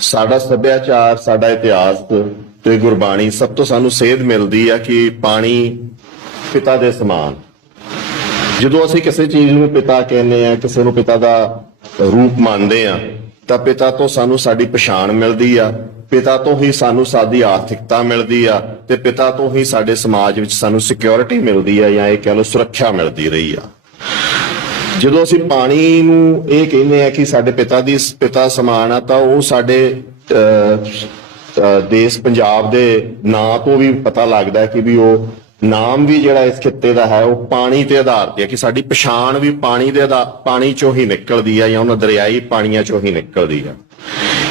ਸਾਡਾ ਸੱਭਿਆਚਾਰ, ਸਾਡਾ ਇਤਿਹਾਸ ਤੇ ਗੁਰਬਾਣੀ ਸਭ ਤੋਂ ਸਾਨੂੰ ਸੇਧ ਮਿਲਦੀ ਆ ਕਿ ਪਾਣੀ ਪਿਤਾ ਦੇ ਸਮਾਨ। ਜਦੋਂ ਅਸੀਂ ਕਿਸੇ ਚੀਜ਼ ਨੂੰ ਪਿਤਾ ਕਹਿੰਦੇ ਆ, ਕਿਸੇ ਨੂੰ ਪਿਤਾ ਦਾ ਰੂਪ ਮੰਨਦੇ ਆ, ਤਾਂ ਪਿਤਾ ਤੋਂ ਸਾਨੂੰ ਸਾਡੀ ਪਛਾਣ ਮਿਲਦੀ ਆ, ਪਿਤਾ ਤੋਂ ਹੀ ਸਾਨੂੰ ਸਾਡੀ ਆਰਥਿਕਤਾ ਮਿਲਦੀ ਆ, ਤੇ ਪਿਤਾ ਤੋਂ ਹੀ ਸਾਡੇ ਸਮਾਜ ਵਿੱਚ ਸਾਨੂੰ ਸਿਕਿਉਰਿਟੀ ਮਿਲਦੀ ਆ, ਜਾਂ ਇਹ ਕਹਿ ਲਓ ਸੁਰੱਖਿਆ ਮਿਲਦੀ ਰਹੀ ਆ। ਜਦੋਂ ਅਸੀਂ ਪਾਣੀ ਨੂੰ ਇਹ ਕਹਿੰਦੇ ਆ ਕਿ ਸਾਡੇ ਪਿਤਾ ਸਮਾਨ ਆ, ਤਾਂ ਉਹ ਸਾਡੇ ਦੇਸ਼ ਪੰਜਾਬ ਦੇ ਨਾਂ ਤੋਂ ਵੀ ਪਤਾ ਲੱਗਦਾ ਹੈ ਕਿ ਵੀ ਉਹ ਨਾਮ ਵੀ ਜਿਹੜਾ ਇਸ ਖਿੱਤੇ ਦਾ ਹੈ ਉਹ ਪਾਣੀ ਤੇ ਆਧਾਰਿਤ ਹੈ, ਕਿ ਸਾਡੀ ਪਛਾਣ ਵੀ ਪਾਣੀ ਚੋਂ ਹੀ ਨਿਕਲਦੀ ਆ, ਜਾਂ ਉਹਨਾਂ ਦਰਿਆਈ ਪਾਣੀਆਂ ਚੋਂ ਹੀ ਨਿਕਲਦੀ ਆ।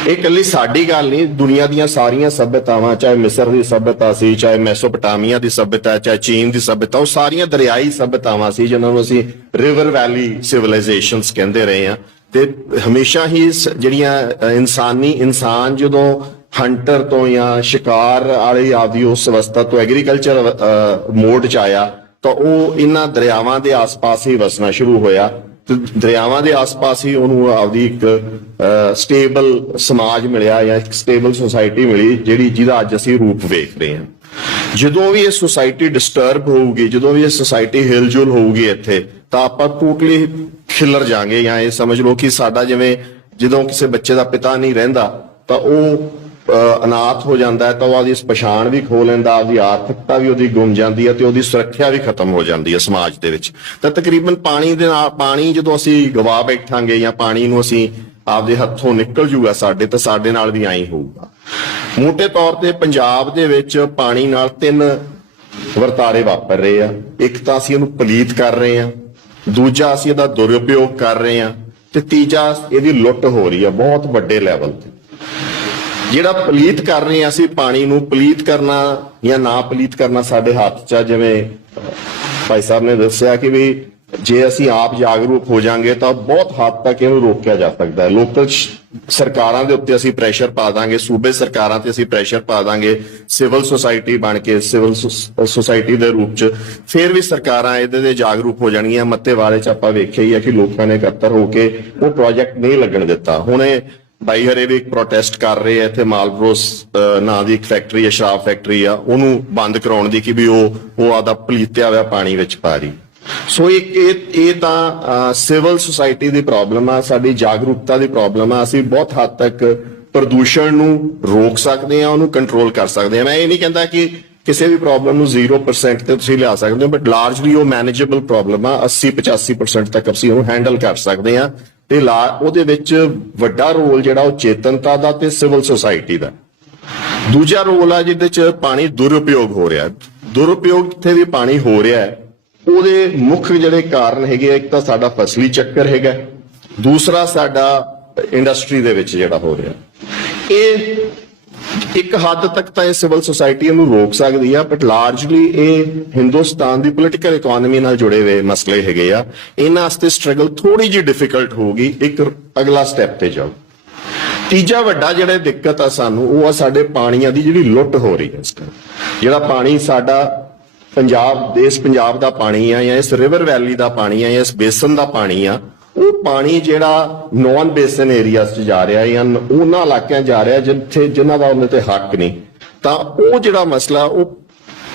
ਇਹ ਇਕੱਲੀ ਸਾਡੀ ਗੱਲ ਨਹੀਂ, ਦੁਨੀਆ ਦੀਆਂ ਸਾਰੀਆਂ ਸੱਭਿਅਤਾਵਾਂ, ਚਾਹੇ ਮਿਸਰ ਦੀ ਸੱਭਿਅਤਾ ਸੀ, ਚਾਹੇ ਮੈਸੋਪੋਟਾਮੀਆ ਦੀ ਸੱਭਿਅਤਾ, ਚਾਹੇ ਚੀਨ ਦੀ ਸੱਭਿਅਤਾ, ਉਹ ਸਾਰੀਆਂ ਦਰਿਆਈ ਸੱਭਿਅਤਾਵਾਂ ਸੀ ਜਿਨ੍ਹਾਂ ਨੂੰ ਅਸੀਂ ਰਿਵਰ ਵੈਲੀ ਸਿਵਲਾਈਜੇਸ਼ਨਸ ਕਹਿੰਦੇ ਰਹੇ ਆ। ਤੇ ਹਮੇਸ਼ਾ ਹੀ ਜਿਹੜੀਆਂ ਇਨਸਾਨ ਜਦੋਂ ਹੰਟਰ ਤੋਂ ਜਾਂ ਸ਼ਿਕਾਰ ਵਾਲੀ ਆਪਦੀ ਉਸ ਅਵਸਥਾ ਤੋਂ ਐਗਰੀਕਲਚਰ ਮੋਡ ਚ ਆਇਆ, ਤਾਂ ਉਹ ਇਹਨਾਂ ਦਰਿਆਵਾਂ ਦੇ ਆਸ-ਪਾਸ ਹੀ ਵਸਣਾ ਸ਼ੁਰੂ ਹੋਇਆ, ਤੇ ਦਰਿਆਵਾਂ ਦੇ ਆਸ-ਪਾਸ ਹੀ ਉਹਨੂੰ ਆਪਦੀ ਇੱਕ ਸਟੇਬਲ ਸਮਾਜ ਮਿਲਿਆ, ਜਾਂ ਇੱਕ ਸਟੇਬਲ ਸੁਸਾਇਟੀ ਮਿਲੀ, ਜਿਹਦਾ ਅੱਜ ਅਸੀਂ ਰੂਪ ਵੇਖ ਰਹੇ ਹਾਂ। ਜਦੋਂ ਵੀ ਇਹ ਸੁਸਾਇਟੀ ਡਿਸਟਰਬ ਹੋਊਗੀ, ਜਦੋਂ ਵੀ ਇਹ ਸੁਸਾਇਟੀ ਹਿਲਜੁਲ ਹੋਊਗੀ ਇੱਥੇ, ਤਾਂ ਆਪਾਂ ਟੋਟਲੀ ਖਿਲਰ ਜਾਾਂਗੇ। ਜਾਂ ਇਹ ਸਮਝ ਲਓ ਕਿ ਸਾਡਾ ਜਿਵੇਂ ਜਦੋਂ ਕਿਸੇ ਬੱਚੇ ਦਾ ਪਿਤਾ ਨਹੀਂ ਰਹਿੰਦਾ ਤਾਂ ਉਹ ਅਨਾਥ ਹੋ ਜਾਂਦਾ ਹੈ, ਤਾਂ ਉਹ ਆਪਦੀ ਪਛਾਣ ਵੀ ਖੋ ਲੈਂਦਾ, ਆਪਦੀ ਆਰਥਿਕਤਾ ਵੀ ਉਹਦੀ ਗੁੰਮ ਜਾਂਦੀ ਹੈ, ਤੇ ਉਹਦੀ ਸੁਰੱਖਿਆ ਵੀ ਖਤਮ ਹੋ ਜਾਂਦੀ ਹੈ ਸਮਾਜ ਦੇ ਵਿੱਚ। ਤਾਂ ਤਕਰੀਬਨ ਪਾਣੀ ਜਦੋਂ ਅਸੀਂ ਗਵਾ ਬੈਠਾਂਗੇ, ਜਾਂ ਪਾਣੀ ਨੂੰ ਅਸੀਂ ਆਪਦੇ ਹੱਥੋਂ ਨਿਕਲ ਜੂਗਾ ਤਾਂ ਸਾਡੇ ਨਾਲ ਵੀ ਐਂ ਹੋਊਗਾ। ਮੋਟੇ ਤੌਰ ਤੇ ਪੰਜਾਬ ਦੇ ਵਿੱਚ ਪਾਣੀ ਨਾਲ 3 ਵਰਤਾਰੇ ਵਾਪਰ ਰਹੇ ਆ। ਇੱਕ ਤਾਂ ਅਸੀਂ ਇਹਨੂੰ ਪਲੀਤ ਕਰ ਰਹੇ ਆ, ਦੂਜਾ ਅਸੀਂ ਇਹਦਾ ਦੁਰਉਪਯੋਗ ਕਰ ਰਹੇ ਆ, ਤੇ ਤੀਜਾ ਇਹਦੀ ਲੁੱਟ ਹੋ ਰਹੀ ਆ ਬਹੁਤ ਵੱਡੇ ਲੈਵਲ ਤੇ। ਜਿਹੜਾ ਪਲੀਤ ਕਰ ਰਹੇ ਆ ਅਸੀਂ ਪਾਣੀ ਨੂੰ, ਪਲੀਤ ਕਰਨਾ ਜਾਂ ਨਾ ਪਲੀਤ ਕਰਨਾ ਸਾਡੇ ਹੱਥ 'ਚ ਆ। ਜਿਵੇਂ ਭਾਈ ਸਾਹਿਬ ਨੇ ਦੱਸਿਆ ਕਿ ਵੀ ਜੇ ਅਸੀਂ ਆਪ ਜਾਗਰੂਕ ਹੋ ਜਾਾਂਗੇ ਤਾਂ ਬਹੁਤ ਹੱਦ ਤੱਕ ਇਹਨੂੰ ਰੋਕਿਆ ਜਾ ਸਕਦਾ ਹੈ। ਲੋਕਲ ਸਰਕਾਰਾਂ ਦੇ ਉੱਤੇ ਅਸੀਂ ਪ੍ਰੈਸ਼ਰ ਪਾ ਦਾਂਗੇ, ਸੂਬੇ ਸਰਕਾਰਾਂ ਤੇ ਅਸੀਂ ਪ੍ਰੈਸ਼ਰ ਪਾ ਦਾਂਗੇ, ਸਿਵਲ ਸੁਸਾਇਟੀ ਬਣ ਕੇ, ਸਿਵਲ ਸੁਸਾਇਟੀ ਦੇ ਰੂਪ 'ਚ ਫਿਰ ਵੀ ਸਰਕਾਰਾਂ ਇਹਦੇ ਤੇ ਜਾਗਰੂਕ ਹੋ ਜਾਣਗੀਆਂ। ਮੱਤੇ ਵਾਲੇ 'ਚ ਆਪਾਂ ਵੇਖਿਆ ਹੀ ਹੈ ਕਿ ਲੋਕਾਂ ਨੇ ਇਕੱਤਰ ਹੋ ਕੇ ਉਹ ਪ੍ਰੋਜੈਕਟ ਨਹੀਂ ਲੱਗਣ ਦਿੱਤਾ। ਹੁਣ ਇਹ ਬਾਈ ਹਰੇ ਵੀ ਇੱਕ ਪ੍ਰੋਟੈਸਟ ਕਰ ਰਹੇ ਆ, ਇੱਥੇ ਮਾਲਬਰੋਸ ਨਾਂ ਦੀ ਇੱਕ ਫੈਕਟਰੀ ਹੈ, ਸ਼ਰਾਬ ਫੈਕਟਰੀ ਆ, ਉਹਨੂੰ ਬੰਦ ਕਰਾਉਣ ਦੀ, ਕਿ ਵੀ ਉਹ ਆਦਾ ਪਲੀਤਿਆ ਹੋਇਆ ਪਾਣੀ ਵਿੱਚ ਪਾ ਰਹੀ। ਸੋ ਇਹ ਤਾਂ ਸਿਵਲ ਸੁਸਾਇਟੀ ਦੀ ਪ੍ਰੋਬਲਮ ਆ, ਸਾਡੀ ਜਾਗਰੂਕਤਾ ਦੀ ਪ੍ਰੋਬਲਮ ਆ। ਅਸੀਂ ਬਹੁਤ ਹੱਦ ਤੱਕ ਪ੍ਰਦੂਸ਼ਣ ਨੂੰ ਰੋਕ ਸਕਦੇ ਆ, ਉਹਨੂੰ ਕੰਟਰੋਲ ਕਰ ਸਕਦੇ ਆ। ਮੈਂ ਇਹ ਨਹੀਂ ਕਹਿੰਦਾ ਕਿ ਕਿਸੇ ਵੀ ਪ੍ਰੋਬਲਮ ਨੂੰ 0% ਤੇ ਤੁਸੀਂ ਲਿਆ ਸਕਦੇ ਹੋ, ਬਟ ਲਾਰਜਲੀ ਉਹ ਮੈਨੇਜੇਬਲ ਪ੍ਰੋਬਲਮ ਆ। 80-85% ਤੱਕ ਅਸੀਂ ਉਹਨੂੰ ਹੈਂਡਲ ਕਰ ਸਕਦੇ ਆ। ਤੇ ਉਹਦੇ ਵਿੱਚ ਵੱਡਾ ਰੋਲ ਜਿਹੜਾ ਉਹ ਚੇਤਨਤਾ ਦਾ ਤੇ ਸਿਵਲ ਸੁਸਾਇਟੀ ਦਾ। ਦੂਜਾ ਰੋਲ ਆ ਜਿਹਦੇ ਚ ਪਾਣੀ ਦੁਰਉਪਯੋਗ ਹੋ ਰਿਹਾ। ਦੁਰਉਪਯੋਗ ਜਿੱਥੇ ਵੀ ਪਾਣੀ ਹੋ ਰਿਹਾ ਹੈ, ਉਹਦੇ ਮੁੱਖ ਜਿਹੜੇ ਕਾਰਨ ਹੈਗੇ ਆ, ਇੱਕ ਤਾਂ ਸਾਡਾ ਫਸਲੀ ਚੱਕਰ ਹੈਗਾ, ਦੂਸਰਾ ਸਾਡਾ ਇੰਡਸਟਰੀ ਦੇ ਵਿੱਚ ਜਿਹੜਾ ਹੋ ਰਿਹਾ। ਇਹ ਇੱਕ ਹੱਦ ਤੱਕ ਤਾਂ ਇਹ ਸਿਵਲ ਸੁਸਾਇਟੀ ਨੂੰ ਰੋਕ ਸਕਦੀ ਆ, ਬਟ ਲਾਰਜਲੀ ਇਹ ਹਿੰਦੁਸਤਾਨ ਦੀ ਪੋਲੀਟੀਕਲ ਇਕਨੋਮੀ ਨਾਲ ਜੁੜੇ ਹੋਏ ਮਸਲੇ ਹੈਗੇ ਆ। ਇਹਨਾਂ ਵਾਸਤੇ ਸਟਰਗਲ ਥੋੜੀ ਜਿਹੀ ਡਿਫਿਕਲਟ ਹੋਊਗੀ, ਇੱਕ ਅਗਲਾ ਸਟੈਪ ਤੇ ਜਾਓ। ਤੀਜਾ ਵੱਡਾ ਜਿਹੜਾ ਦਿੱਕਤ ਆ ਸਾਨੂੰ, ਉਹ ਆ ਸਾਡੇ ਪਾਣੀਆਂ ਦੀ ਜਿਹੜੀ ਲੁੱਟ ਹੋ ਰਹੀ ਹੈ ਇਸ ਟਾਈਮ। ਜਿਹੜਾ ਪਾਣੀ ਸਾਡਾ ਪੰਜਾਬ ਦਾ ਪਾਣੀ ਆ, ਜਾਂ ਇਸ ਰਿਵਰ ਵੈਲੀ ਦਾ ਪਾਣੀ ਆ, ਜਾਂ ਇਸ ਬੇਸਨ ਦਾ ਪਾਣੀ ਆ, ਉਹ ਪਾਣੀ ਜਿਹੜਾ ਨੌਨ ਬੇਸਨ ਏਰੀਆਜ਼ 'ਚ ਜਾ ਰਿਹਾ, ਜਾਂ ਉਹਨਾਂ ਇਲਾਕਿਆਂ ਜਾ ਰਿਹਾ ਜਿਨ੍ਹਾਂ ਦਾ ਉਹਨਾਂ ਤੇ ਹੱਕ ਨਹੀਂ, ਤਾਂ ਉਹ ਜਿਹੜਾ ਮਸਲਾ ਉਹ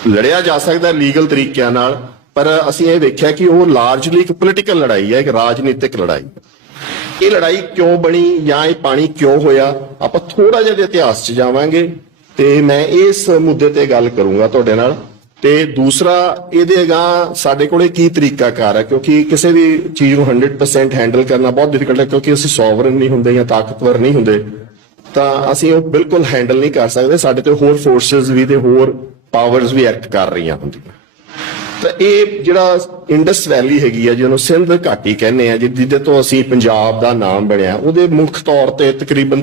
ਲੜਿਆ ਜਾ ਸਕਦਾ ਲੀਗਲ ਤਰੀਕਿਆਂ ਨਾਲ। ਪਰ ਅਸੀਂ ਇਹ ਵੇਖਿਆ ਕਿ ਉਹ ਲਾਰਜਲੀ ਇੱਕ ਪੋਲੀਟੀਕਲ ਲੜਾਈ ਹੈ, ਇੱਕ ਰਾਜਨੀਤਿਕ ਲੜਾਈ। ਇਹ ਲੜਾਈ ਕਿਉਂ ਬਣੀ, ਜਾਂ ਇਹ ਪਾਣੀ ਕਿਉਂ ਹੋਇਆ, ਆਪਾਂ ਥੋੜਾ ਜਿਹਾ ਇਤਿਹਾਸ 'ਚ ਜਾਵਾਂਗੇ, ਤੇ ਮੈਂ ਇਸ ਮੁੱਦੇ ਤੇ ਗੱਲ ਕਰੂੰਗਾ ਤੁਹਾਡੇ ਨਾਲ। ਤੇ ਦੂਸਰਾ ਇਹਦੇ ਅਗਾਂਹ ਸਾਡੇ ਕੋਲੇ ਕੀ ਤਰੀਕਾਕਾਰ ਹੈ, ਕਿਉਂਕਿ ਕਿਸੇ ਵੀ ਚੀਜ਼ ਨੂੰ 100% ਹੈਂਡਲ ਕਰਨਾ ਬਹੁਤ ਡਿਫਿਕਲਟ ਹੈ, ਕਿਉਂਕਿ ਅਸੀਂ ਸੋਵਰਨ ਨਹੀਂ ਹੁੰਦੇ ਜਾਂ ਤਾਕਤਵਰ ਨਹੀਂ ਹੁੰਦੇ, ਤਾਂ ਅਸੀਂ ਉਹ ਬਿਲਕੁਲ ਹੈਂਡਲ ਨਹੀਂ ਕਰ ਸਕਦੇ। ਸਾਡੇ ਤੇ ਹੋਰ ਫੋਰਸਸ ਵੀ ਤੇ ਹੋਰ ਪਾਵਰਸ ਵੀ ਐਕਟ ਕਰ ਰਹੀਆਂ ਹੁੰਦੀਆਂ। ਤਾਂ ਇਹ ਜਿਹੜਾ ਇੰਡਸ ਵੈਲੀ ਹੈਗੀ ਆ, ਜਿਹਨੂੰ ਸਿੰਧ ਘਾਟੀ ਕਹਿੰਦੇ ਆ, ਜਿਹਦੇ ਤੋਂ ਅਸੀਂ ਪੰਜਾਬ ਦਾ ਨਾਮ ਬਣਿਆ, ਉਹਦੇ ਮੁੱਖ ਤੌਰ ਤੇ ਤਕਰੀਬਨ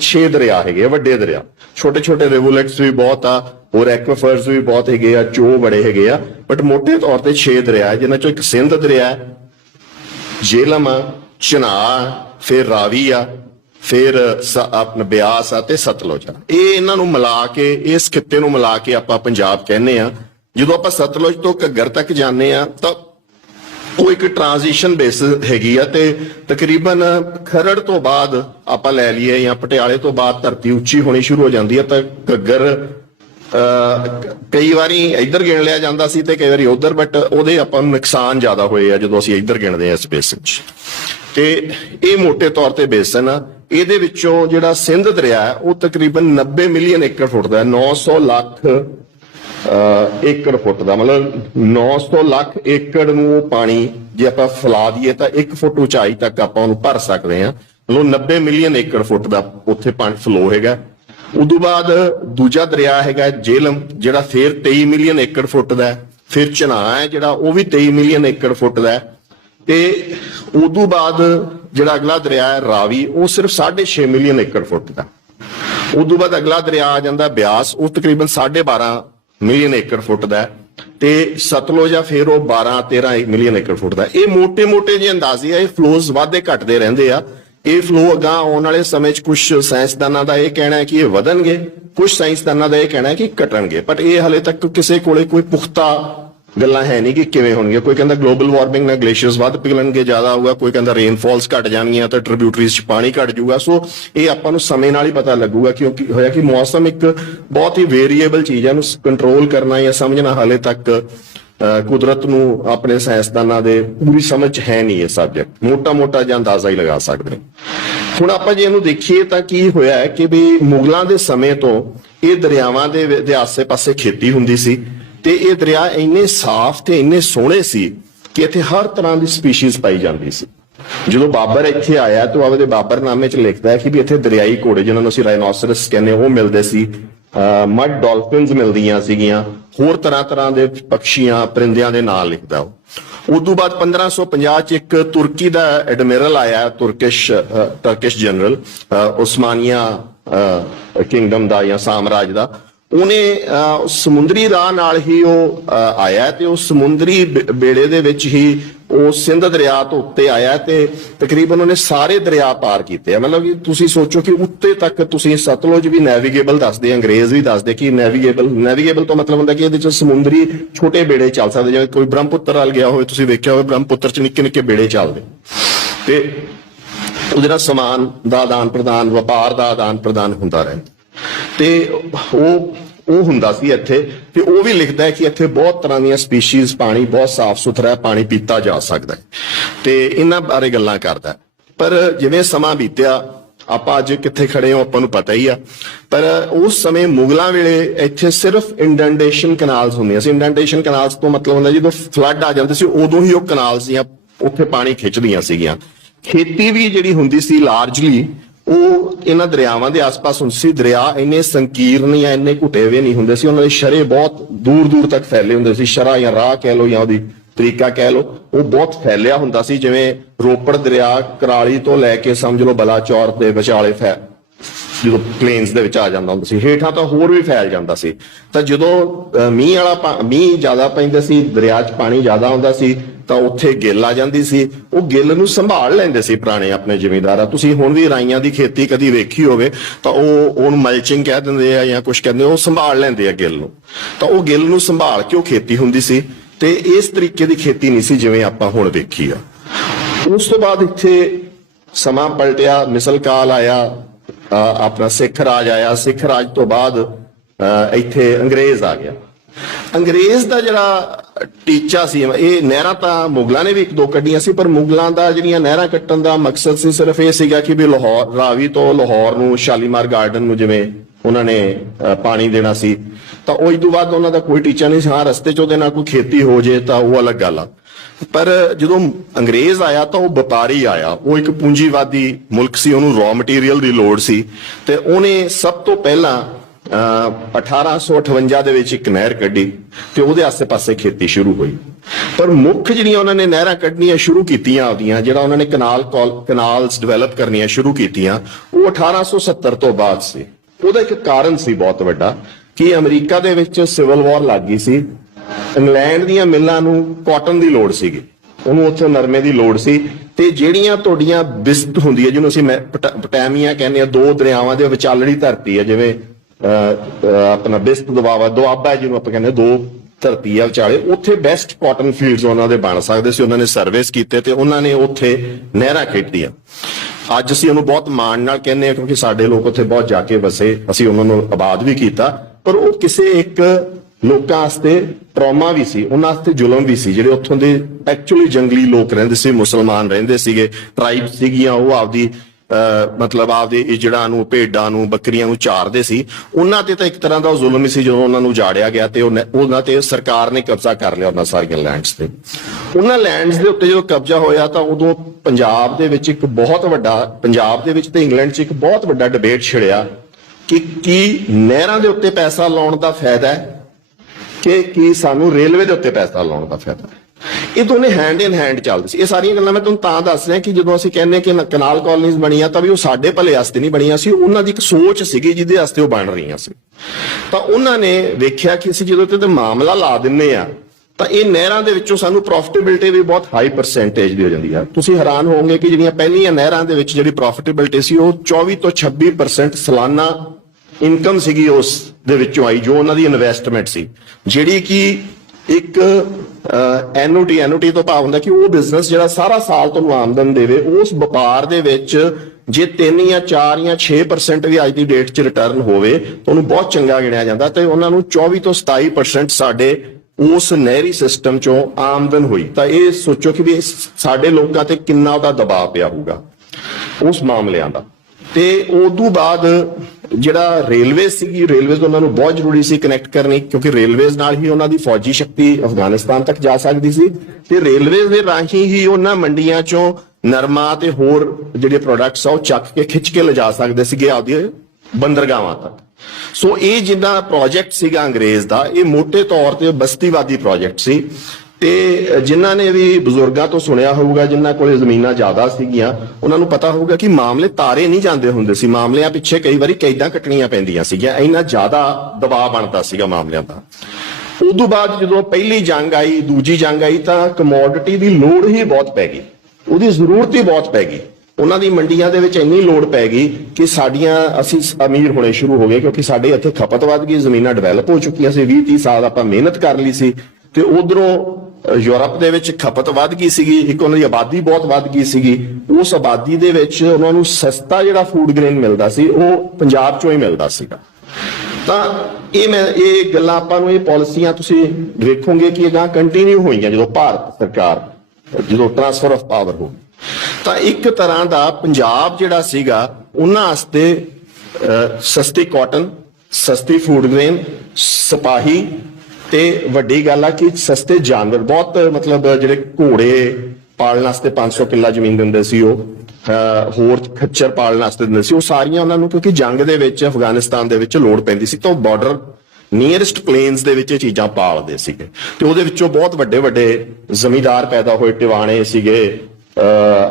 6 ਦਰਿਆ ਹੈਗੇ ਆ, ਵੱਡੇ ਦਰਿਆ। ਛੋਟੇ ਛੋਟੇ ਰਿਵੂਲੈਟਸ ਵੀ ਬਹੁਤ ਆ, ਹੋਰ ਐਕਵਾਫਰਸ ਵੀ ਬਹੁਤ ਹੈਗੇ ਆ, ਚੋ ਬੜੇ ਹੈਗੇ ਆ, ਬਟ ਮੋਟੇ ਤੌਰ ਤੇ 6 ਦਰਿਆ, ਜਿਨ੍ਹਾਂ ਚੋਂ ਇੱਕ ਸਿੰਧ ਦਰਿਆ, ਜੇਹਲਮ ਆ, ਚਨਾਬ, ਫਿਰ ਰਾਵੀ ਆ, ਫਿਰ ਆਪਣਾ ਬਿਆਸ ਆ, ਤੇ ਸਤਲੁਜ ਆ। ਇਹਨਾਂ ਨੂੰ ਮਿਲਾ ਕੇ, ਇਸ ਖਿੱਤੇ ਨੂੰ ਮਿਲਾ ਕੇ ਆਪਾਂ ਪੰਜਾਬ ਕਹਿੰਦੇ ਆ। ਜਦੋਂ ਆਪਾਂ ਸਤਲੁਜ ਤੋਂ ਘੱਗਰ ਤੱਕ ਜਾਂਦੇ ਆ, ਤਾਂ ਉਹ ਇੱਕ ਟ੍ਰਾਂਜੀਸ਼ਨ ਬੇਸ ਹੈਗੀ ਆ ਤੇ ਤਕਰੀਬਨ ਖਰੜ ਤੋਂ ਬਾਅਦ ਆਪਾਂ ਲੈ ਲਈਏ ਜਾਂ ਪਟਿਆਲੇ ਤੋਂ ਬਾਅਦ ਧਰਤੀ ਉੱਚੀ ਹੋਣੀ ਸ਼ੁਰੂ ਹੋ ਜਾਂਦੀ ਹੈ ਤਾਂ ਘੱਗਰ ਕਈ ਵਾਰੀ ਇੱਧਰ ਗਿਣ ਲਿਆ ਜਾਂਦਾ ਸੀ ਤੇ ਕਈ ਵਾਰੀ ਉੱਧਰ, ਬਟ ਉਹਦੇ ਆਪਾਂ ਨੂੰ ਨੁਕਸਾਨ ਜ਼ਿਆਦਾ ਹੋਏ ਆ ਜਦੋਂ ਅਸੀਂ ਇੱਧਰ ਗਿਣਦੇ ਆ ਇਸ ਬੇਸਿਨ 'ਚ। ਤੇ ਇਹ ਮੋٹے ਤੌਰ ਤੇ ਬੇਸਨ ਆ। ਇਹਦੇ ਵਿੱਚੋਂ ਜਿਹੜਾ ਸਿੰਧ ਦਰਿਆ ਹੈ ਉਹ ਤਕਰੀਬਨ 90 ਮਿਲੀਅਨ ਏਕੜ ਫੁੱਟ ਦਾ, 900 ਲੱਖ ਏਕੜ ਫੁੱਟ ਦਾ, ਮਤਲਬ 900 ਲੱਖ ਏਕੜ ਨੂੰ ਉਹ ਪਾਣੀ ਜੇ ਆਪਾਂ ਫੈਲਾ ਦਈਏ ਤਾਂ 1 ਫੁੱਟ ਉਚਾਈ ਤੱਕ ਆਪਾਂ ਉਹਨੂੰ ਭਰ ਸਕਦੇ ਹਾਂ। ਮਤਲਬ 90 ਮਿਲੀਅਨ ਏਕੜ ਫੁੱਟ ਦਾ ਉੱਥੇ ਪਾਣੀ ਫਲੋ ਹੈਗਾ। ਉਦੋਂ ਬਾਅਦ ਦੂਜਾ ਦਰਿਆ ਹੈਗਾ ਜੇਹਲਮ, ਜਿਹੜਾ ਫਿਰ 23 ਮਿਲੀਅਨ ਏਕੜ ਫੁੱਟ ਦਾ ਹੈ। ਫਿਰ ਚਨਾਹ ਹੈ ਜਿਹੜਾ ਉਹ ਵੀ 23 ਮਿਲੀਅਨ ਏਕੜ ਫੁੱਟ ਦਾ ਹੈ। ਤੇ ਉਦੋਂ ਬਾਅਦ ਜਿਹੜਾ ਅਗਲਾ ਦਰਿਆ ਹੈ ਰਾਵੀ, ਉਹ ਸਿਰਫ 6.5 ਮਿਲੀਅਨ ਏਕੜ ਫੁੱਟ ਦਾ। ਉਦੋਂ ਬਾਅਦ ਅਗਲਾ ਦਰਿਆ ਆ ਜਾਂਦਾ ਬਿਆਸ, ਉਹ ਤਕਰੀਬਨ 12.5 ਮਿਲੀਅਨ ਏਕੜ ਫੁੱਟ ਦਾ ਤੇ ਸਤਲੁਜ ਆ ਫਿਰ ਉਹ 12-13 ਮਿਲੀਅਨ ਏਕੜ ਫੁੱਟ ਦਾ। ਇਹ ਮੋٹے ਜਿਹੇ ਅੰਦਾਜ਼ੇ ਆ, ਇਹ ਫਲੋਜ਼ ਵਾਧੇ ਘਟਦੇ ਰਹਿੰਦੇ ਆ। ਇਹ ਫਲੋ ਅਗਾਂਹ ਆਉਣ ਵਾਲੇ ਸਮੇਂ 'ਚ ਕੁਝ ਸਾਇੰਸਦਾਨਾਂ ਦਾ ਇਹ ਕਹਿਣਾ ਹੈ ਕਿ ਇਹ ਵਧਣਗੇ, ਕੁਝ ਸਾਇੰਸਦਾਨਾਂ ਦਾ ਇਹ ਕਹਿਣਾ ਹੈ ਕਿ ਘਟਣਗੇ, ਬਟ ਇਹ ਹਲੇ ਤੱਕ ਕਿਸੇ ਕੋਲੇ ਕੋਈ ਪੁਖਤਾ ਗੱਲਾਂ ਹੈ ਨਹੀਂ ਕਿ ਕਿਵੇਂ ਹੋਣਗੇ। ਕੋਈ ਕਹਿੰਦਾ ਗਲੋਬਲ ਵਾਰਮਿੰਗ ਨਾਲ ਗਲੇਸ਼ੀਅਰਸ ਵੱਧ ਪਿਘਲਣਗੇ, ਜ਼ਿਆਦਾ ਹੋਊਗਾ, ਕੋਈ ਕਹਿੰਦਾ ਰੇਨਫਾਲਸ ਘਟ ਜਾਣਗੀਆਂ ਤਾਂ ਟ੍ਰਿਬਿਊਟਰੀਜ਼ 'ਚ ਪਾਣੀ ਘਟ ਜਾਊਗਾ। ਸੋ ਇਹ ਆਪਾਂ ਨੂੰ ਸਮੇਂ ਨਾਲ ਹੀ ਪਤਾ ਲੱਗੂਗਾ, ਕਿਉਂਕਿ ਹੋਇਆ ਕਿ ਮੌਸਮ ਇੱਕ ਬਹੁਤ ਹੀ ਵੇਰੀਏਬਲ ਚੀਜ਼ ਹੈ, ਇਹਨੂੰ ਕੰਟਰੋਲ ਕਰਨਾ ਜਾਂ ਸਮਝਣਾ ਹਾਲੇ ਤੱਕ ਕੁਦਰਤ ਨੂੰ ਆਪਣੇ ਸਾਇੰਸਦਾਨਾਂ ਦੇ ਪੂਰੀ ਸਮਝ ਹੈ ਨਹੀਂ। ਇਹ ਸਬਜੈਕਟ ਮੋਟਾ ਜਿਹਾ ਅੰਦਾਜ਼ਾ ਹੀ ਲਗਾ ਸਕਦੇ। ਹੁਣ ਆਪਾਂ ਜੇ ਇਹਨੂੰ ਦੇਖੀਏ ਤਾਂ ਕੀ ਹੋਇਆ ਹੈ ਕਿ ਵੀ ਮੁਗਲਾਂ ਦੇ ਸਮੇਂ ਤੋਂ ਇਹ ਦਰਿਆਵਾਂ ਦੇ ਆਸੇ-ਪਾਸੇ ਖੇਤੀ ਹੁੰਦੀ ਸੀ ਤੇ ਇਹ ਦਰਿਆ ਇੰਨੇ ਸਾਫ਼ ਤੇ ਇੰਨੇ ਸੋਹਣੇ ਸੀ ਕਿ ਇੱਥੇ ਹਰ ਤਰ੍ਹਾਂ ਦੀ ਸਪੀਸ਼ੀਜ਼ ਪਾਈ ਜਾਂਦੀ ਸੀ। ਜਦੋਂ ਬਾਬਰ ਇੱਥੇ ਆਇਆ ਤਾਂ ਆਪਦੇ ਬਾਬਰਨਾਮੇ 'ਚ ਲਿਖਦਾ ਹੈ ਕਿ ਵੀ ਇੱਥੇ ਦਰਿਆਈ ਘੋੜੇ, ਜਿਨ੍ਹਾਂ ਨੂੰ ਅਸੀਂ ਰਾਈਨੋਸਰਸ ਕਹਿੰਦੇ, ਉਹ ਮਿਲਦੇ ਸੀ, ਮਡ ਡਾਲਫਿਨਸ ਮਿਲਦੀਆਂ ਸੀਗੀਆਂ, ਹੋਰ ਤਰ੍ਹਾਂ ਦੇ ਪੰਛੀਆਂ ਪਰਿੰਦਿਆਂ ਦੇ ਨਾਂ ਲਿਖਦਾ ਉਹ। ਉਦੋਂ ਬਾਅਦ 1550 'ਚ ਇੱਕ ਤੁਰਕੀ ਦਾ ਐਡਮਿਰਲ ਆਇਆ, ਟਰਕਿਸ਼ ਜਨਰਲ, ਉਸਮਾਨੀਆ ਕਿੰਗਡਮ ਦਾ ਜਾਂ ਸਾਮਰਾਜ ਦਾ। ਉਹਨੇ ਸਮੁੰਦਰੀ ਰਾਹ ਨਾਲ ਹੀ ਉਹ ਆਇਆ ਤੇ ਉਹ ਸਮੁੰਦਰੀ ਬੇੜੇ ਦੇ ਵਿੱਚ ਹੀ ਉਹ ਸਿੰਧ ਦਰਿਆ ਤੋਂ ਉੱਤੇ ਆਇਆ ਤੇ ਤਕਰੀਬਨ ਉਹਨੇ ਸਾਰੇ ਦਰਿਆ ਪਾਰ ਕੀਤੇ ਆ। ਮਤਲਬ ਕਿ ਤੁਸੀਂ ਸੋਚੋ ਕਿ ਉੱਤੇ ਤੱਕ ਤੁਸੀਂ ਸਤਲੁਜ ਵੀ ਨੈਵੀਗੇਬਲ ਦੱਸਦੇ, ਅੰਗਰੇਜ਼ ਵੀ ਦੱਸਦੇ ਕਿ ਨੈਵੀਗੇਬਲ ਤੋਂ ਮਤਲਬ ਹੁੰਦਾ ਕਿ ਇਹਦੇ 'ਚ ਸਮੁੰਦਰੀ ਛੋਟੇ ਬੇੜੇ ਚੱਲ ਸਕਦੇ। ਜਿਵੇਂ ਕੋਈ ਬ੍ਰਹਮਪੁੱਤਰ ਵੱਲ ਗਿਆ ਹੋਵੇ, ਤੁਸੀਂ ਵੇਖਿਆ ਹੋਵੇ ਬ੍ਰਹਮਪੁੱਤਰ 'ਚ ਨਿੱਕੇ ਬੇੜੇ ਚੱਲਦੇ ਤੇ ਉਹਦੇ ਨਾਲ ਸਮਾਨ ਦਾ ਆਦਾਨ ਪ੍ਰਦਾਨ, ਵਪਾਰ ਦਾ ਆਦਾਨ ਪ੍ਰਦਾਨ ਹੁੰਦਾ ਰਹਿੰਦਾ। ਤੇ ਉਹ ਹੁੰਦਾ ਸੀ ਇੱਥੇ, ਤੇ ਉਹ ਵੀ ਲਿਖਦਾ ਹੈ ਕਿ ਇੱਥੇ ਬਹੁਤ ਤਰ੍ਹਾਂ ਦੀਆਂ ਸਪੀਸ਼ੀਜ਼, ਪਾਣੀ ਬਹੁਤ ਸਾਫ਼ ਸੁਥਰਾ ਪਾਣੀ ਪੀਤਾ ਜਾ ਸਕਦਾ ਹੈ ਤੇ ਇਹਨਾਂ ਬਾਰੇ ਗੱਲਾਂ ਕਰਦਾ। ਪਰ ਜਿਵੇਂ ਸਮਾਂ ਬੀਤਿਆ, ਆਪਾਂ ਅੱਜ ਕਿੱਥੇ ਖੜੇ ਹਾਂ ਆਪਾਂ ਨੂੰ ਪਤਾ ਹੀ ਆ, ਪਰ ਉਸ ਸਮੇਂ ਮੁਗਲਾਂ ਵੇਲੇ ਇੱਥੇ ਸਿਰਫ ਇੰਡੈਂਟੇਸ਼ਨ ਕਨਾਲਸ ਹੁੰਦੀਆਂ ਸੀ। ਇੰਡੈਂਟੇਸ਼ਨ ਕਨਾਲਸ ਤੋਂ ਮਤਲਬ ਹੁੰਦਾ ਜਦੋਂ ਫਲੱਡ ਆ ਜਾਂਦੇ ਸੀ ਉਦੋਂ ਹੀ ਉਹ ਕਨਾਲਸ ਦੀਆਂ ਉੱਥੇ ਪਾਣੀ ਖਿੱਚਦੀਆਂ ਸੀਗੀਆਂ। ਖੇਤੀ ਵੀ ਜਿਹੜੀ ਹੁੰਦੀ ਸੀ ਲਾਰਜਲੀ ਉਹ ਇਹਨਾਂ ਦਰਿਆਵਾਂ ਦੇ ਆਸ-ਪਾਸ ਹੁੰਦੀ ਸੀ। ਦਰਿਆ ਇੰਨੇ ਸੰਕੀਰਨ ਜਾਂ ਇੰਨੇ ਘੁੱਟੇ ਹੋਏ ਨਹੀਂ ਹੁੰਦੇ ਸੀ, ਉਹਨਾਂ ਦੇ ਸ਼ਰੇ ਬਹੁਤ ਦੂਰ ਤੱਕ ਫੈਲੇ ਹੁੰਦੇ ਸੀ। ਸ਼ਰਾ ਜਾਂ ਰਾਹ ਕਹਿ ਲਓ ਜਾਂ ਉਹਦੀ ਤਰੀਕਾ ਕਹਿ ਲਓ, ਉਹ ਬਹੁਤ ਫੈਲਿਆ ਹੁੰਦਾ ਸੀ। ਜਿਵੇਂ ਰੋਪੜ ਦਰਿਆ ਕਰਾਲੀ ਤੋਂ ਲੈ ਕੇ ਸਮਝ ਲਓ ਬਲਾਚੌਰ ਦੇ ਵਿਚਾਲੇ ਜਦੋਂ ਪਲੇਨਸ ਦੇ ਵਿੱਚ ਆ ਜਾਂਦਾ ਹੁੰਦਾ ਸੀ, ਹੇਠਾਂ ਤਾਂ ਹੋਰ ਵੀ ਫੈਲ ਜਾਂਦਾ ਸੀ। ਤਾਂ ਜਦੋਂ ਮੀਂਹ ਜ਼ਿਆਦਾ ਪੈਂਦਾ ਸੀ, ਦਰਿਆ 'ਚ ਪਾਣੀ ਜ਼ਿਆਦਾ ਹੁੰਦਾ ਸੀ ਤਾਂ ਉੱਥੇ ਗਿੱਲ ਆ ਜਾਂਦੀ ਸੀ। ਉਹ ਗਿੱਲ ਨੂੰ ਸੰਭਾਲ ਲੈਂਦੇ ਸੀ ਪੁਰਾਣੇ ਆਪਣੇ ਜ਼ਿਮੀਂਦਾਰ। ਤੁਸੀਂ ਹੁਣ ਵੀ ਰਾਈਆਂ ਦੀ ਖੇਤੀ ਕਦੀ ਵੇਖੀ ਹੋਵੇ ਤਾਂ ਉਹਨੂੰ ਮਲਚਿੰਗ ਕਹਿ ਦਿੰਦੇ ਆ ਜਾਂ ਕੁਝ ਕਹਿੰਦੇ, ਉਹ ਸੰਭਾਲ ਲੈਂਦੇ ਆ ਗਿੱਲ ਨੂੰ। ਤਾਂ ਉਹ ਗਿੱਲ ਨੂੰ ਸੰਭਾਲ ਕੇ ਉਹ ਖੇਤੀ ਹੁੰਦੀ ਸੀ ਤੇ ਇਸ ਤਰੀਕੇ ਦੀ ਖੇਤੀ ਨਹੀਂ ਸੀ ਜਿਵੇਂ ਆਪਾਂ ਹੁਣ ਵੇਖੀ ਆ। ਉਸ ਤੋਂ ਬਾਅਦ ਇੱਥੇ ਸਮਾਂ ਪਲਟਿਆ, ਮਿਸਲ ਕਾਲ ਆਇਆ, ਆਪਣਾ ਸਿੱਖ ਰਾਜ ਆਇਆ। ਸਿੱਖ ਰਾਜ ਤੋਂ ਬਾਅਦ ਇੱਥੇ ਅੰਗਰੇਜ਼ ਆ ਗਿਆ। ਅੰਗਰੇਜ਼ ਦਾ ਜਿਹੜਾ ਟੀਚਾ ਸੀ, ਇਹ ਨਹਿਰਾਂ ਤਾਂ ਮੁਗਲਾਂ ਨੇ ਵੀ 1-2 ਕੱਢੀਆਂ ਸੀ, ਪਰ ਮੁਗਲਾਂ ਦਾ ਜਿਹੜੀਆਂ ਨਹਿਰਾਂ ਕੱਟਣ ਦਾ ਮਕਸਦ ਸੀ ਸਿਰਫ ਇਹ ਸੀਗਾ ਕਿ ਵੀ ਲਾਹੌਰ, ਰਾਵੀ ਤੋਂ ਲਾਹੌਰ ਨੂੰ, ਸ਼ਾਲੀਮਾਰ ਗਾਰਡਨ ਨੂੰ ਜਿਵੇਂ ਉਹਨਾਂ ਨੇ ਪਾਣੀ ਦੇਣਾ ਸੀ, ਤਾਂ ਉਹ ਤੋਂ ਬਾਅਦ ਉਹਨਾਂ ਦਾ ਕੋਈ ਟੀਚਾ ਨਹੀਂ ਸੀ। ਹਾਂ, ਰਸਤੇ 'ਚ ਉਹਦੇ ਨਾਲ ਕੋਈ ਖੇਤੀ ਹੋ ਜੇ ਤਾਂ ਉਹ ਅਲੱਗ ਗੱਲ ਆ। ਪਰ ਜਦੋਂ ਅੰਗਰੇਜ਼ ਆਇਆ ਤਾਂ ਉਹ ਵਪਾਰੀ ਆਇਆ, ਉਹ ਇੱਕ ਪੂੰਜੀਵਾਦੀ ਮੁਲਕ ਸੀ, ਉਹਨੂੰ ਰॉ ਮਟੀਰੀਅਲ ਦੀ ਲੋੜ ਸੀ ਤੇ ਉਹਨੇ ਸਭ ਤੋਂ ਪਹਿਲਾਂ 1858 ਦੇ ਵਿੱਚ ਇੱਕ ਨਹਿਰ ਕੱਢੀ ਤੇ ਉਹਦੇ ਆਸੇ-ਪਾਸੇ ਖੇਤੀ ਸ਼ੁਰੂ ਹੋਈ। ਪਰ ਮੁੱਖ ਜਿਹੜੀਆਂ ਉਹਨਾਂ ਨੇ ਨਹਿਰਾਂ ਕੱਢਣੀਆਂ ਸ਼ੁਰੂ ਕੀਤੀਆਂ ਆਪਦੀਆਂ, ਜਿਹੜਾ ਉਹਨਾਂ ਨੇ ਕਨਾਲਸ ਡਿਵੈਲਪ ਕਰਨੀਆਂ ਸ਼ੁਰੂ ਕੀਤੀਆਂ, ਉਹ 1870 ਤੋਂ ਬਾਅਦ ਸੀ। ਉਹਦਾ ਇੱਕ ਕਾਰਨ ਸੀ ਬਹੁਤ ਵੱਡਾ ਕਿ ਅਮਰੀਕਾ ਦੇ ਵਿੱਚ ਸਿਵਲ ਵਾਰ ਲੱਗ ਗਈ ਸੀ। ਇੰਗਲੈਂਡ ਦੀਆਂ ਮਿੱਲਾਂ ਨੂੰ ਕਾਟਨ ਦੀ ਲੋੜ ਸੀਗੀ, ਉਹਨੂੰ ਉੱਥੇ ਨਰਮੇ ਦੀ ਲੋੜ ਸੀ ਤੇ ਜਿਹੜੀਆਂ ਤੁਹਾਡੀਆਂ ਬਿਸਤ ਹੁੰਦੀ ਹੈ, ਜਿਹਨੂੰ ਅਸੀਂ ਪਟਾਮੀਆ ਕਹਿੰਦੇ ਆ, 2 ਦਰਿਆਵਾਂ ਦੇ ਵਿਚਾਲੜੀ ਧਰਤੀ ਹੈ, ਜਿਵੇਂ ਆਪਣਾ ਬਿਸਤ ਦੁਆਬਾ ਜਿਹਨੂੰ ਆਪਾਂ ਕਹਿੰਦੇ 2 ਧਰਤੀ ਆ ਵਿਚਾਲੇ, ਉੱਥੇ ਬੈਸਟ ਕਾਟਨ ਫੀਲਡਸ ਉਹਨਾਂ ਦੇ ਬਣ ਸਕਦੇ ਸੀ। ਉਹਨਾਂ ਨੇ ਸਰਵਿਸ ਕੀਤੇ ਤੇ ਉਹਨਾਂ ਨੇ ਉੱਥੇ ਨਹਿਰਾਂ ਖੇਡੀਆਂ। ਅੱਜ ਅਸੀਂ ਉਹਨੂੰ ਬਹੁਤ ਮਾਣ ਨਾਲ ਕਹਿੰਦੇ ਹਾਂ ਕਿਉਂਕਿ ਸਾਡੇ ਲੋਕ ਉੱਥੇ ਬਹੁਤ ਜਾ ਕੇ ਵਸੇ, ਅਸੀਂ ਉਹਨਾਂ ਨੂੰ ਆਬਾਦ ਵੀ ਕੀਤਾ, ਪਰ ਉਹ ਕਿਸੇ ਇੱਕ ਲੋਕਾਂ ਵਾਸਤੇ ਟਰੌਮਾ ਵੀ ਸੀ, ਉਹਨਾਂ ਵਾਸਤੇ ਜ਼ੁਲਮ ਵੀ ਸੀ। ਜਿਹੜੇ ਉੱਥੋਂ ਦੇ ਐਕਚੁਅਲੀ ਜੰਗਲੀ ਲੋਕ ਰਹਿੰਦੇ ਸੀ, ਮੁਸਲਮਾਨ ਰਹਿੰਦੇ ਸੀਗੇ, ਟ੍ਰਾਈਬ ਸੀਗੀਆਂ, ਉਹ ਆਪਦੀ ਮਤਲਬ ਆਪਦੇ ਇਜੜਾਂ ਨੂੰ, ਭੇਡਾਂ ਨੂੰ, ਬੱਕਰੀਆਂ ਨੂੰ ਚਾਰਦੇ ਸੀ। ਉਹਨਾਂ ਤੇ ਤਾਂ ਇੱਕ ਤਰ੍ਹਾਂ ਦਾ ਜ਼ੁਲਮ ਹੀ ਸੀ ਜਦੋਂ ਉਹਨਾਂ ਨੂੰ ਉਜਾੜਿਆ ਗਿਆ ਤੇ ਉਹਨਾਂ ਤੇ ਸਰਕਾਰ ਨੇ ਕਬਜ਼ਾ ਕਰ ਲਿਆ ਉਹਨਾਂ ਸਾਰੀਆਂ ਲੈਂਡਸ ਤੇ। ਉਹਨਾਂ ਲੈਂਡਸ ਦੇ ਉੱਤੇ ਜਦੋਂ ਕਬਜ਼ਾ ਹੋਇਆ ਤਾਂ ਉਦੋਂ ਪੰਜਾਬ ਦੇ ਵਿੱਚ ਇੱਕ ਬਹੁਤ ਵੱਡਾ, ਪੰਜਾਬ ਦੇ ਵਿੱਚ ਤੇ ਇੰਗਲੈਂਡ 'ਚ ਇੱਕ ਬਹੁਤ ਵੱਡਾ ਡਿਬੇਟ ਛਿੜਿਆ ਕਿ ਕੀ ਨਹਿਰਾਂ ਦੇ ਉੱਤੇ ਪੈਸਾ ਲਾਉਣ ਦਾ ਫਾਇਦਾ ਹੈ ਕਿ ਕੀ ਸਾਨੂੰ ਰੇਲਵੇ ਦੇ ਉੱਤੇ ਪੈਸਾ ਲਾਉਣ ਦਾ ਫਾਇਦਾ ਹੈ। ਇਹ ਦੋਨੇ ਹੈਂਡ ਇਨ ਹੈਂਡ ਚੱਲਦੇ ਸੀ। ਇਹ ਸਾਰੀਆਂ ਗੱਲਾਂ ਮੈਂ ਤੁਹਾਨੂੰ ਤਾਂ ਦੱਸ ਰਿਹਾ ਕਿ ਜਦੋਂ ਅਸੀਂ ਕਹਿੰਦੇ ਕਿ ਕਨਾਲ ਕਾਲੋਨੀਜ਼ ਬਣੀਆਂ ਤਾਂ ਵੀ ਉਹ ਸਾਡੇ ਭਲੇ ਵਾਸਤੇ ਨਹੀਂ ਬਣੀਆਂ ਸੀ, ਉਹਨਾਂ ਦੀ ਇੱਕ ਸੋਚ ਸੀਗੀ ਜਿਹਦੇ ਵਾਸਤੇ ਉਹ ਬਣ ਰਹੀਆਂ ਸੀ। ਤਾਂ ਉਹਨਾਂ ਨੇ ਵੇਖਿਆ ਕਿ ਅਸੀਂ ਜਦੋਂ ਤੇ ਮਾਮਲਾ ਲਾ ਦਿੰਨੇ ਆ ਤਾਂ ਇਹ ਨਹਿਰਾਂ ਦੇ ਵਿੱਚੋਂ ਸਾਨੂੰ ਪ੍ਰੋਫਿਟੇਬਿਲਟੀ ਵੀ ਬਹੁਤ ਹਾਈ ਪਰਸੈਂਟੇਜ ਦੀ ਹੋ ਜਾਂਦੀ ਆ। ਤੁਸੀਂ ਹੈਰਾਨ ਹੋਵੋਗੇ ਕਿ ਜਿਹੜੀਆਂ ਪਹਿਲੀਆਂ ਨਹਿਰਾਂ ਦੇ ਵਿੱਚ ਜਿਹੜੀ ਪ੍ਰੋਫਿਟੇਬਿਲਟੀ ਸੀ ਉਹ 24 ਤੋਂ 26% ਸਾਲਾਨਾ ਇਨਕਮ ਸੀਗੀ ਉਸ ਦੇ ਵਿੱਚੋਂ ਆਈ, ਜੋ ਉਹਨਾਂ ਦੀ ਇਨਵੈਸਟਮੈਂਟ ਸੀ, ਜਿਹੜੀ ਕਿ ਇੱਕ ਐਨਓਟੀ ਤੋਂ ਭਾਵ ਹੁੰਦਾ ਕਿ ਉਹ ਬਿਜ਼ਨਸ ਜਿਹੜਾ ਸਾਰਾ ਸਾਲ ਤੁਹਾਨੂੰ ਆਮਦਨ ਦੇਵੇ, ਉਸ ਵਪਾਰ ਦੇ ਵਿੱਚ ਜੇ 3 ਜਾਂ 4 ਜਾਂ 6% ਵੀ ਅੱਜ ਦੀ ਡੇਟ 'ਚ ਰਿਟਰਨ ਹੋਵੇ ਤਾਂ ਉਹਨੂੰ ਬਹੁਤ ਚੰਗਾ ਗਿਣਿਆ ਜਾਂਦਾ। ਤੇ ਉਹਨਾਂ ਨੂੰ 24 ਤੋਂ 27% ਸਾਡੇ ਉਸ ਨਹਿਰੀ ਸਿਸਟਮ 'ਚੋਂ ਆਮਦਨ ਹੋਈ। ਤਾਂ ਇਹ ਸੋਚੋ ਕਿ ਵੀ ਸਾਡੇ ਲੋਕਾਂ ਤੇ ਕਿੰਨਾ ਉਹਦਾ ਦਬਾਅ ਪਿਆ ਹੋਊਗਾ ਉਸ ਮਾਮਲਿਆਂ ਦਾ। ਤੇ ਉਦੋਂ ਬਾਅਦ ਜਿਹੜਾ ਰੇਲਵੇ ਸੀਗੀ, ਰੇਲਵੇਜ਼ ਉਹਨਾਂ ਨੂੰ ਬਹੁਤ ਜ਼ਰੂਰੀ ਸੀ ਕਨੈਕਟ ਕਰਨੀ, ਕਿਉਂਕਿ ਰੇਲਵੇਜ਼ ਨਾਲ ਹੀ ਉਹਨਾਂ ਦੀ ਫੌਜੀ ਸ਼ਕਤੀ ਅਫਗਾਨਿਸਤਾਨ ਤੱਕ ਜਾ ਸਕਦੀ ਸੀ ਤੇ ਰੇਲਵੇਜ਼ ਦੇ ਰਾਹੀਂ ਹੀ ਉਹਨਾਂ ਮੰਡੀਆਂ 'ਚੋਂ ਨਰਮਾ ਤੇ ਹੋਰ ਜਿਹੜੇ ਪ੍ਰੋਡਕਟਸ ਆ ਉਹ ਚੱਕ ਕੇ ਖਿੱਚ ਕੇ ਲਿਜਾ ਸਕਦੇ ਸੀਗੇ ਆਪਦੇ ਬੰਦਰਗਾਹਾਂ ਤੱਕ। ਸੋ ਇਹ ਜਿੱਦਾਂ ਪ੍ਰੋਜੈਕਟ ਸੀਗਾ ਅੰਗਰੇਜ਼ ਦਾ, ਇਹ ਮੋਟੇ ਤੌਰ ਤੇ ਬਸਤੀਵਾਦੀ ਪ੍ਰੋਜੈਕਟ ਸੀ। ਤੇ ਜਿਨ੍ਹਾਂ ਨੇ ਵੀ ਬਜ਼ੁਰਗਾਂ ਤੋਂ ਸੁਣਿਆ ਹੋਊਗਾ, ਜਿਨ੍ਹਾਂ ਕੋਲੇ ਜ਼ਮੀਨਾਂ ਜ਼ਿਆਦਾ ਸੀਗੀਆਂ, ਉਹਨਾਂ ਨੂੰ ਪਤਾ ਹੋਊਗਾ ਕਿ ਮਾਮਲੇ ਤਾਰੇ ਨਹੀਂ ਜਾਂਦੇ ਹੁੰਦੇ ਸੀ। ਮਾਮਲਿਆਂ ਪਿੱਛੇ ਕਈ ਵਾਰੀ ਕੈਦਾਂ ਕੱਟਣੀਆਂ ਪੈਂਦੀਆਂ ਸੀਗੀਆਂ, ਇੰਨਾ ਜ਼ਿਆਦਾ ਦਬਾਅ ਬਣਦਾ ਸੀਗਾ ਮਾਮਲਿਆਂ ਦਾ। ਉਦੋਂ ਬਾਅਦ ਜਦੋਂ ਪਹਿਲੀ ਜੰਗ ਆਈ, ਦੂਜੀ ਜੰਗ ਆਈ ਤਾਂ ਕਮੋਡਿਟੀ ਦੀ ਲੋੜ ਹੀ ਬਹੁਤ ਪੈ ਗਈ, ਉਹਦੀ ਜ਼ਰੂਰਤ ਹੀ ਬਹੁਤ ਪੈ ਗਈ। ਉਹਨਾਂ ਦੀ ਮੰਡੀਆਂ ਦੇ ਵਿੱਚ ਇੰਨੀ ਲੋੜ ਪੈ ਗਈ ਕਿ ਅਸੀਂ ਅਮੀਰ ਹੋਣੇ ਸ਼ੁਰੂ ਹੋ ਗਏ, ਕਿਉਂਕਿ ਸਾਡੇ ਇੱਥੇ ਖਪਤ ਵੱਧ ਗਈ, ਜ਼ਮੀਨਾਂ ਡਿਵੈਲਪ ਹੋ ਚੁੱਕੀਆਂ ਸੀ, 20-30 ਸਾਲ ਆਪਾਂ ਮਿਹਨਤ ਕਰ ਲਈ ਸੀ। ਤੇ ਉਧਰੋਂ ਯੂਰਪ ਦੇ ਵਿੱਚ ਖਪਤ ਵੱਧ ਗਈ ਸੀਗੀ, ਇੱਕ ਉਹਨਾਂ ਦੀ ਆਬਾਦੀ ਬਹੁਤ ਵੱਧ ਗਈ ਸੀਗੀ। ਉਸ ਆਬਾਦੀ ਦੇ ਵਿੱਚ ਉਹਨਾਂ ਨੂੰ ਸਸਤਾ ਜਿਹੜਾ ਫੂਡ ਗ੍ਰੇਨ ਮਿਲਦਾ ਸੀ ਉਹ ਪੰਜਾਬ ਚੋਂ ਹੀ ਮਿਲਦਾ ਸੀਗਾ। ਤਾਂ ਇਹ ਗੱਲਾਂ ਆਪਾਂ ਨੂੰ, ਇਹ ਪਾਲਿਸੀਆਂ ਤੁਸੀਂ ਵੇਖੋਗੇ ਕਿ ਇਹ ਗਾਂ ਕੰਟੀਨਿਊ ਹੋਈਆਂ ਜਦੋਂ ਭਾਰਤ ਸਰਕਾਰ, ਜਦੋਂ ਟ੍ਰਾਂਸਫਰ ਆਫ ਪਾਵਰ ਹੋ। ਤਾਂ ਇੱਕ ਤਰ੍ਹਾਂ ਦਾ ਪੰਜਾਬ ਜਿਹੜਾ ਸੀਗਾ ਉਹਨਾਂ ਵਾਸਤੇ ਸਸਤੀ ਕਾਟਨ, ਸਸਤੀ ਫੂਡ ਗ੍ਰੇਨ, ਸਿਪਾਹੀ ਤੇ ਵੱਡੀ ਗੱਲ ਆ ਕਿ ਸਸਤੇ ਜਾਨਵਰ, ਬਹੁਤ ਮਤਲਬ ਜਿਹੜੇ ਘੋੜੇ ਪਾਲਣ ਵਾਸਤੇ 500 ਕਿੱਲਾ ਜ਼ਮੀਨ ਦਿੰਦੇ ਸੀ, ਉਹ ਹੋਰ ਖੱਚਰ ਪਾਲਣ ਵਾਸਤੇ ਦਿੰਦੇ ਸੀ, ਉਹ ਸਾਰੀਆਂ ਉਹਨਾਂ ਨੂੰ, ਕਿਉਂਕਿ ਜੰਗ ਦੇ ਵਿੱਚ ਅਫਗਾਨਿਸਤਾਨ ਦੇ ਵਿੱਚ ਲੋੜ ਪੈਂਦੀ ਸੀ ਤਾਂ ਉਹ ਬਾਰਡਰ ਨੀਅਰੈਸਟ ਪਲੇਨਸ ਦੇ ਵਿੱਚ ਇਹ ਚੀਜ਼ਾਂ ਪਾਲਦੇ ਸੀਗੇ। ਤੇ ਉਹਦੇ ਵਿੱਚੋਂ ਬਹੁਤ ਵੱਡੇ ਵੱਡੇ ਜ਼ਮੀਂਦਾਰ ਪੈਦਾ ਹੋਏ, ਟਿਵਾਣੇ ਸੀਗੇ,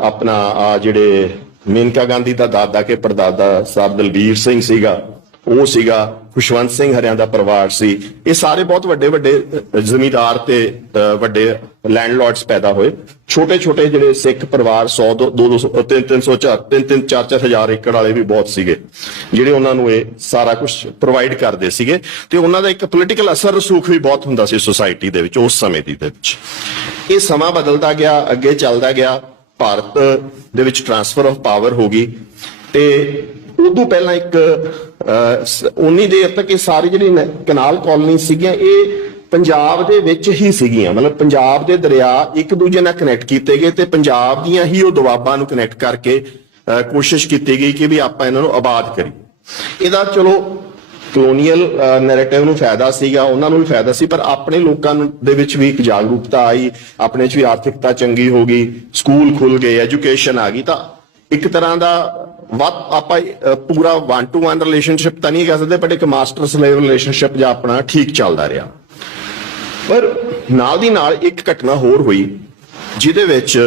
ਆਪਣਾ ਆ ਜਿਹੜੇ ਮੇਨਕਾ ਗਾਂਧੀ ਦਾ ਦਾਦਾ ਕੇ ਪੜਦਾਦਾ ਸਾਹਿਬ ਦਲਬੀਰ ਸਿੰਘ ਸੀਗਾ, ਉਹ ਸੀਗਾ, ਖੁਸ਼ਵੰਤ ਸਿੰਘ ਹਰਿਆਂ ਦਾ ਪਰਿਵਾਰ ਸੀ। ਇਹ ਸਾਰੇ ਬਹੁਤ ਵੱਡੇ ਵੱਡੇ ਜ਼ਮੀਂਦਾਰ ਤੇ ਵੱਡੇ ਲੈਂਡਲੋਰਡਸ ਪੈਦਾ ਹੋਏ। ਛੋਟੇ ਛੋਟੇ ਜਿਹੜੇ ਸਿੱਖ ਪਰਿਵਾਰ 100 200 300 4 ਹਜ਼ਾਰ ਏਕੜ ਵਾਲੇ ਵੀ ਬਹੁਤ ਸੀਗੇ, ਜਿਹੜੇ ਉਹਨਾਂ ਨੂੰ ਇਹ ਸਾਰਾ ਕੁਝ ਪ੍ਰੋਵਾਈਡ ਕਰਦੇ ਸੀਗੇ। ਤੇ ਉਹਨਾਂ ਦਾ ਇੱਕ ਪੋਲੀਟੀਕਲ ਅਸਰ ਰਸੂਖ ਵੀ ਬਹੁਤ ਹੁੰਦਾ ਸੀ ਸੁਸਾਇਟੀ ਦੇ ਵਿੱਚ ਉਸ ਸਮੇਂ ਦੇ ਵਿੱਚ। ਇਹ ਸਮਾਂ ਬਦਲਦਾ ਗਿਆ, ਅੱਗੇ ਚੱਲਦਾ ਗਿਆ, ਭਾਰਤ ਦੇ ਵਿੱਚ ਟ੍ਰਾਂਸਫਰ ਆਫ ਪਾਵਰ ਹੋ ਗਈ ਤੇ ਉਦੋਂ ਪਹਿਲਾਂ ਇੱਕ ਉਨੀ ਦੇਰ ਤੱਕ ਇਹ ਸਾਰੀ ਜਿਹੜੀ ਕਨਾਲ ਕਾਲੋਨੀ ਸੀਗੀਆਂ ਇਹ ਪੰਜਾਬ ਦੇ ਵਿੱਚ ਹੀ ਸੀਗੀਆਂ। ਮਤਲਬ ਪੰਜਾਬ ਦੇ ਦਰਿਆ ਇੱਕ ਦੂਜੇ ਨਾਲ ਕਨੈਕਟ ਕੀਤੇ ਗਏ ਤੇ ਪੰਜਾਬ ਦੀਆਂ ਹੀ ਉਹ ਦੁਆਬਾਂ ਨੂੰ ਕਨੈਕਟ ਕਰਕੇ ਕੋਸ਼ਿਸ਼ ਕੀਤੀ ਗਈ ਕਿ ਵੀ ਆਪਾਂ ਇਹਨਾਂ ਨੂੰ ਆਬਾਦ ਕਰੀਏ। ਇਹਦਾ ਚਲੋ ਕਲੋਨੀਅਲ ਨੈਰੇਟਿਵ ਨੂੰ ਫਾਇਦਾ ਸੀਗਾ, ਉਹਨਾਂ ਨੂੰ ਵੀ ਫਾਇਦਾ ਸੀ, ਪਰ ਆਪਣੇ ਲੋਕਾਂ ਦੇ ਵਿੱਚ ਵੀ ਇੱਕ ਜਾਗਰੂਕਤਾ ਆਈ, ਆਪਣੇ 'ਚ ਵੀ ਆਰਥਿਕਤਾ ਚੰਗੀ ਹੋ ਗਈ, ਸਕੂਲ ਖੁੱਲ ਗਏ, ਐਜੂਕੇਸ਼ਨ ਆ ਗਈ। ਤਾਂ ਇੱਕ ਤਰ੍ਹਾਂ ਦਾ ਆਪਾਂ ਪੂਰਾ 1-to-1 ਰਿਲੇਸ਼ਨਸ਼ਿਪ ਤਾਂ ਨਹੀਂ ਕਹਿ ਸਕਦੇ, ਪਰ ਇੱਕ ਮਾਸਟਰ ਸਲੇਵ ਰਿਲੇਸ਼ਨਸ਼ਿਪ ਜਾਂ ਆਪਣਾ ਠੀਕ ਚੱਲਦਾ ਰਿਹਾ। ਪਰ ਨਾਲ ਦੀ ਨਾਲ ਇੱਕ ਘਟਨਾ ਹੋਰ ਹੋਈ ਜਿਹਦੇ ਵਿੱਚ